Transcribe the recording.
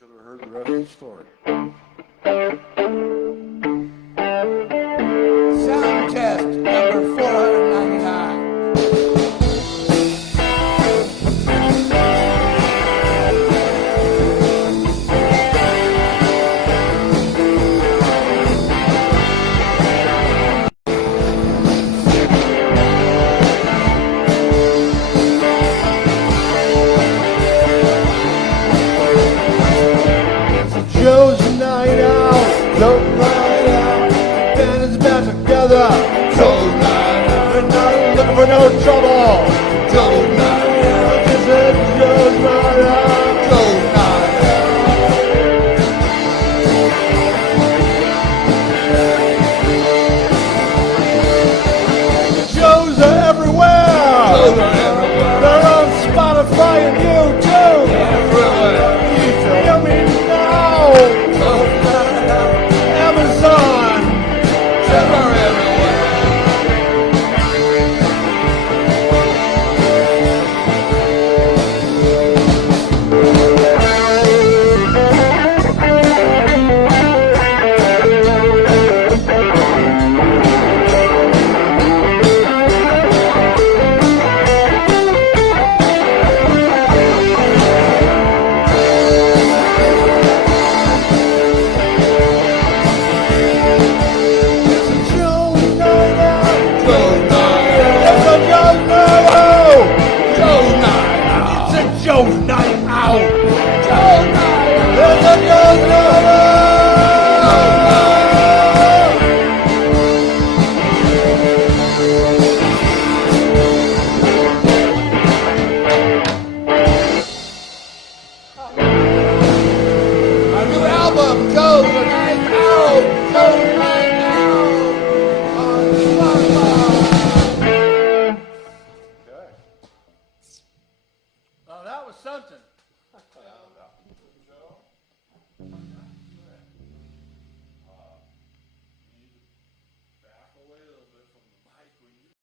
Should have heard the rest of the story. Sound test number 499. Joe's night out, Joe's night out. Band is back together. Joe's night out. They're not looking for no trouble. Joe's night out. This is Joe's night out. Joe's night out. Joe's are everywhere. Joe's are everywhere. They're on Spotify and YouTube. Everywhere. You tell me now. Joe's night out. Amazon. Joe's are everywhere. Joe's night out. Joe's night out. It's a Joe's night out. Our new album, Joe's Night Out. Joe's Night Out. On Spotify. Okay. Well, that was something.